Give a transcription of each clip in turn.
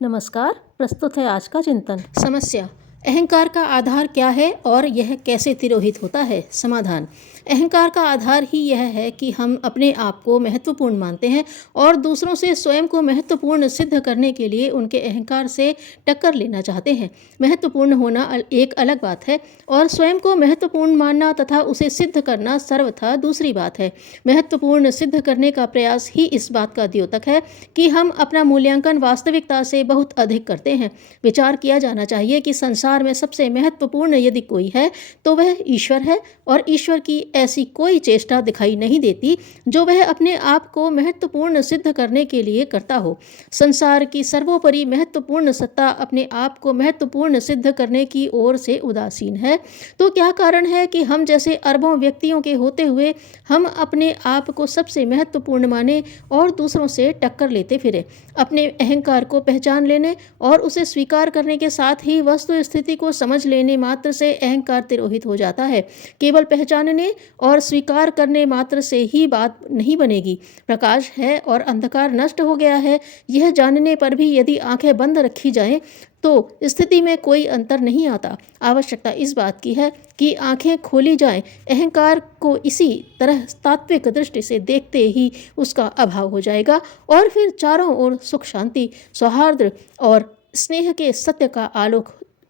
नमस्कार। प्रस्तुत है आज का चिंतन। समस्या: अहंकार का आधार क्या है और यह कैसे तिरोहित होता है? समाधान: अहंकार का आधार ही यह है कि हम अपने आप को महत्वपूर्ण मानते हैं और दूसरों से स्वयं को महत्वपूर्ण सिद्ध करने के लिए उनके अहंकार से टक्कर लेना चाहते हैं। महत्वपूर्ण होना एक अलग बात है और स्वयं को महत्वपूर्ण मानना तथा उसे सिद्ध करना सर्वथा दूसरी बात है। महत्वपूर्ण सिद्ध करने का प्रयास ही इस बात का द्योतक है कि हम अपना मूल्यांकन वास्तविकता से बहुत अधिक करते हैं। विचार किया जाना चाहिए कि संसार में सबसे महत्वपूर्ण यदि कोई है तो वह ईश्वर है, और ईश्वर की ऐसी कोई चेष्टा दिखाई नहीं देती जो वह अपने आप को महत्वपूर्ण सिद्ध करने के लिए करता हो। संसार की सर्वोपरि महत्वपूर्ण सत्ता अपने आप को महत्वपूर्ण सिद्ध करने की ओर से उदासीन है। तो क्या कारण है कि हम जैसे अरबों व्यक्तियों के होते हुए हम अपने आप को सबसे महत्वपूर्ण माने और दूसरों से टक्कर लेते फिरे? अपने अहंकार को पहचान लेने और उसे स्वीकार करने के साथ ही वस्तु स्थिति को समझ लेने मात्र से अहंकार तिरोहित हो जाता है। केवल पहचानने और स्वीकार करने मात्र से ही बात नहीं बनेगी। प्रकाश है और अंधकार नष्ट हो गया है, यह जानने पर भी यदि आंखें बंद रखी जाएं तो स्थिति में कोई अंतर नहीं आता। आवश्यकता इस बात की है कि आंखें खोली जाएं। अहंकार को इसी तरह तात्विक दृष्टि से देखते ही उसका अभाव हो जाएगा और फिर चारों ओर सुख, शांति, सौहार्द और स्नेह के सत्य का आलोक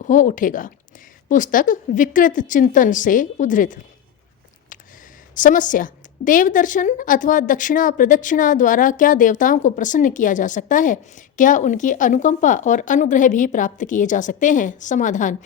हो उठेगा। पुस्तक विकृत चिंतन से उद्धृत। समस्या: देव दर्शन अथवा दक्षिणा प्रदक्षिणा द्वारा क्या देवताओं को प्रसन्न किया जा सकता है? क्या उनकी अनुकंपा और अनुग्रह भी प्राप्त किए जा सकते हैं? समाधान: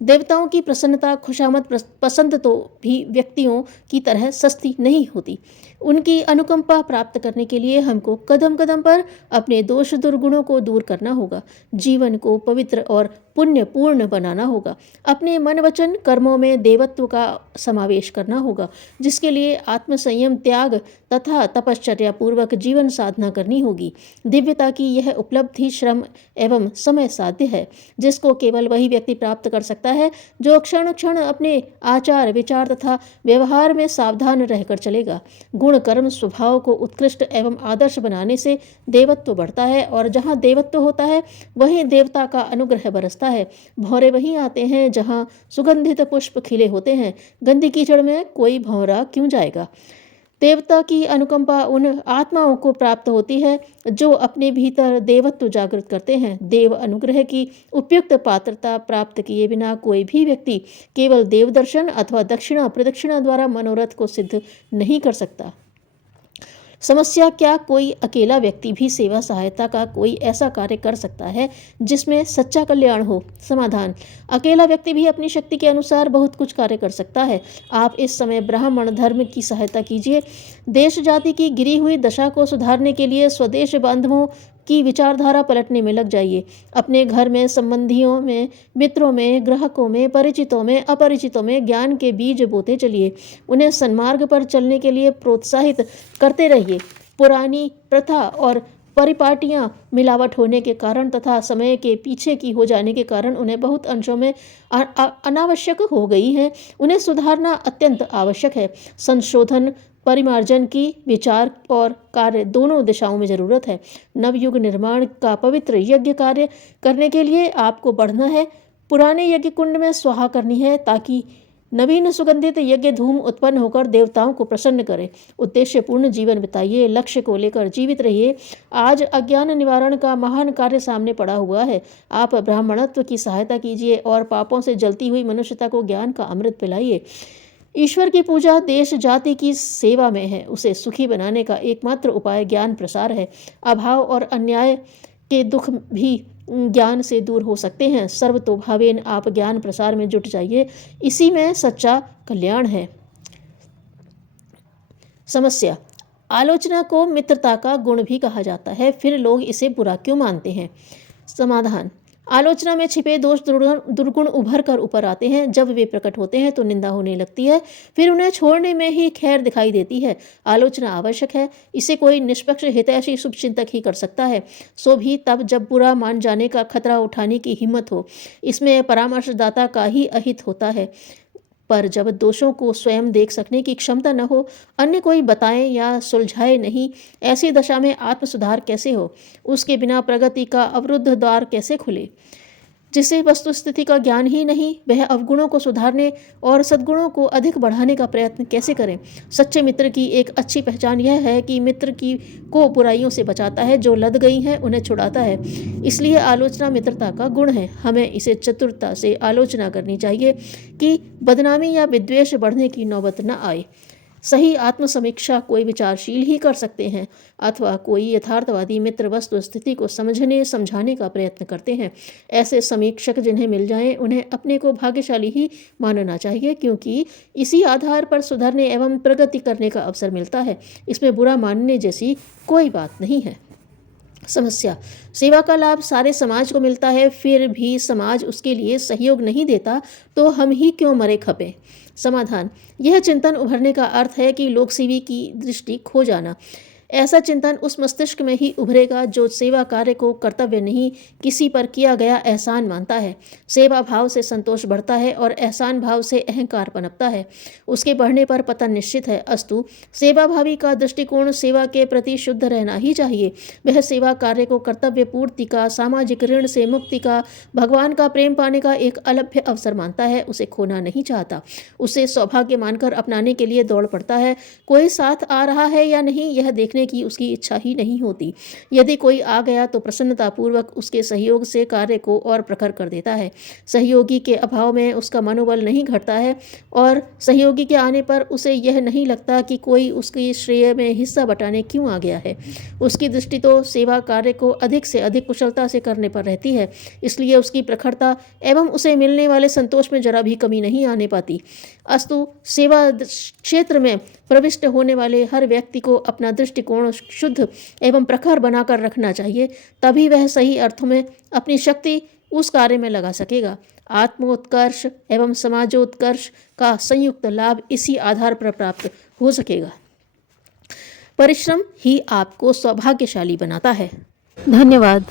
देवताओं की प्रसन्नता, खुशामद, पसंद तो भी व्यक्तियों की तरह सस्ती नहीं होती। उनकी अनुकंपा प्राप्त करने के लिए हमको कदम कदम पर अपने दोष दुर्गुणों को दूर करना होगा। जीवन को पवित्र और पुण्यपूर्ण बनाना होगा। अपने मन वचन कर्मों में देवत्व का समावेश करना होगा, जिसके लिए आत्मसंयम, त्याग तथा तपश्चर्या पूर्वक जीवन साधना करनी होगी। दिव्यता की यह उपलब्धि श्रम एवं समय साध्य है, जिसको केवल वही व्यक्ति प्राप्त कर सकता है जो क्षण क्षण अपने आचार, विचार तथा व्यवहार में सावधान रहकर चलेगा। गुण, कर्म, स्वभाव को उत्कृष्ट एवं आदर्श बनाने से देवत्व बढ़ता है, और जहाँ देवत्व होता है वहीं देवता का अनुग्रह बरसता है। भौरे वहीं आते हैं जहाँ सुगंधित पुष्प खिले होते हैं। गंदी कीचड़ में कोई भौरा क्यों जाएगा? देवता की अनुकंपा उन आत्माओं को प्राप्त होती है जो अपने भीतर देवत्व जागृत करते हैं। देव अनुग्रह की उपयुक्त पात्रता प्राप्त किए बिना कोई भी व्यक्ति केवल देव दर्शन अथवा दक्षिणा प्रदक्षिणा द्वारा मनोरथ को सिद्ध नहीं कर सकता। समस्या: क्या कोई अकेला व्यक्ति भी सेवा सहायता का कोई ऐसा कार्य कर सकता है जिसमें सच्चा कल्याण हो? समाधान: अकेला व्यक्ति भी अपनी शक्ति के अनुसार बहुत कुछ कार्य कर सकता है। आप इस समय ब्राह्मण धर्म की सहायता कीजिए। देश जाति की गिरी हुई दशा को सुधारने के लिए स्वदेश बांधवों की विचारधारा पलटने में लग जाइए। अपने घर में, संबंधियों में, मित्रों में, ग्राहकों में, परिचितों में, अपरिचितों में ज्ञान के बीज बोते चलिए। उन्हें सन्मार्ग पर चलने के लिए प्रोत्साहित करते रहिए। पुरानी प्रथा और परिपाटियां मिलावट होने के कारण तथा समय के पीछे की हो जाने के कारण उन्हें बहुत अंशों में अनावश्यक हो गई हैं। उन्हें सुधारना अत्यंत आवश्यक है। संशोधन, परिमार्जन की विचार और कार्य दोनों दिशाओं में जरूरत है। नवयुग निर्माण का पवित्र यज्ञ कार्य करने के लिए आपको बढ़ना है। पुराने यज्ञ कुंड में स्वाहा करनी है ताकि नवीन सुगंधित यज्ञ धूम उत्पन्न होकर देवताओं को प्रसन्न करे। उद्देश्यपूर्ण जीवन बिताइए, लक्ष्य को लेकर जीवित रहिए। आज अज्ञान निवारण का महान कार्य सामने पड़ा हुआ है। आप ब्राह्मणत्व की सहायता कीजिए और पापों से जलती हुई मनुष्यता को ज्ञान का अमृत पिलाइए। ईश्वर की पूजा देश जाति की सेवा में है। उसे सुखी बनाने का एकमात्र उपाय ज्ञान प्रसार है। अभाव और अन्याय के दुख भी ज्ञान से दूर हो सकते हैं। सर्वतोभावेन आप ज्ञान प्रसार में जुट जाइए, इसी में सच्चा कल्याण है। समस्या: आलोचना को मित्रता का गुण भी कहा जाता है, फिर लोग इसे बुरा क्यों मानते हैं? समाधान: आलोचना में छिपे दोष दुर्गुण उभर कर ऊपर आते हैं। जब वे प्रकट होते हैं तो निंदा होने लगती है, फिर उन्हें छोड़ने में ही खैर दिखाई देती है। आलोचना आवश्यक है, इसे कोई निष्पक्ष हितैषी शुभचिंतक ही कर सकता है, सो भी तब जब बुरा मान जाने का खतरा उठाने की हिम्मत हो। इसमें परामर्शदाता का ही अहित होता है। पर जब दोषों को स्वयं देख सकने की क्षमता न हो, अन्य कोई बताए या सुलझाए नहीं, ऐसी दशा में आत्म सुधार कैसे हो? उसके बिना प्रगति का अवरुद्ध द्वार कैसे खुले? जिसे वस्तुस्थिति का ज्ञान ही नहीं, वह अवगुणों को सुधारने और सद्गुणों को अधिक बढ़ाने का प्रयत्न कैसे करें? सच्चे मित्र की एक अच्छी पहचान यह है कि मित्र की को बुराइयों से बचाता है, जो लद गई हैं उन्हें छुड़ाता है। इसलिए आलोचना मित्रता का गुण है। हमें इसे चतुरता से आलोचना करनी चाहिए कि बदनामी या विद्वेष बढ़ने की नौबत न आए। सही आत्मसमीक्षा कोई विचारशील ही कर सकते हैं, अथवा कोई यथार्थवादी मित्र वस्तु स्थिति को समझने समझाने का प्रयत्न करते हैं। ऐसे समीक्षक जिन्हें मिल जाएं, उन्हें अपने को भाग्यशाली ही मानना चाहिए, क्योंकि इसी आधार पर सुधरने एवं प्रगति करने का अवसर मिलता है। इसमें बुरा मानने जैसी कोई बात नहीं है। समस्या: सेवा का लाभ सारे समाज को मिलता है, फिर भी समाज उसके लिए सहयोग नहीं देता, तो हम ही क्यों मरे खपे? समाधान: यह चिंतन उभरने का अर्थ है कि लोकसेवी की दृष्टि खो जाना। ऐसा चिंतन उस मस्तिष्क में ही उभरेगा जो सेवा कार्य को कर्तव्य नहीं, किसी पर किया गया एहसान मानता है। सेवा भाव से संतोष बढ़ता है और एहसान भाव से अहंकार पनपता है। उसके बढ़ने पर पतन निश्चित है। अस्तु, सेवा भावी का दृष्टिकोण सेवा के प्रति शुद्ध रहना ही चाहिए। वह सेवा कार्य को कर्तव्य पूर्ति का, सामाजिक ऋण से मुक्ति का, भगवान का प्रेम पाने का एक अलभ्य अवसर मानता है। उसे खोना नहीं चाहता। उसे सौभाग्य मानकर अपनाने के लिए दौड़ पड़ता है। कोई साथ आ रहा है या नहीं, यह देखने की उसकी इच्छा ही नहीं होती। यदि कोई आ गया तो प्रसन्नतापूर्वक उसके सहयोग से कार्य को और प्रखर कर देता है। सहयोगी के अभाव में उसका मनोबल नहीं घटता है और सहयोगी के आने पर उसे यह नहीं लगता कि कोई उसके श्रेय में हिस्सा बटाने क्यों आ गया है। उसकी दृष्टि तो सेवा कार्य को अधिक से अधिक कुशलता से करने पर रहती है। इसलिए उसकी प्रखरता एवं उसे मिलने वाले संतोष में जरा भी कमी नहीं आने पाती। अस्तु, सेवा क्षेत्र में प्रविष्ट होने वाले हर व्यक्ति को अपना दृष्टिकोण शुद्ध एवं प्रखर बनाकर रखना चाहिए, तभी वह सही अर्थों में अपनी शक्ति उस कार्य में लगा सकेगा। आत्मोत्कर्ष एवं समाजोत्कर्ष का संयुक्त लाभ इसी आधार पर प्राप्त हो सकेगा। परिश्रम ही आपको सौभाग्यशाली बनाता है। धन्यवाद।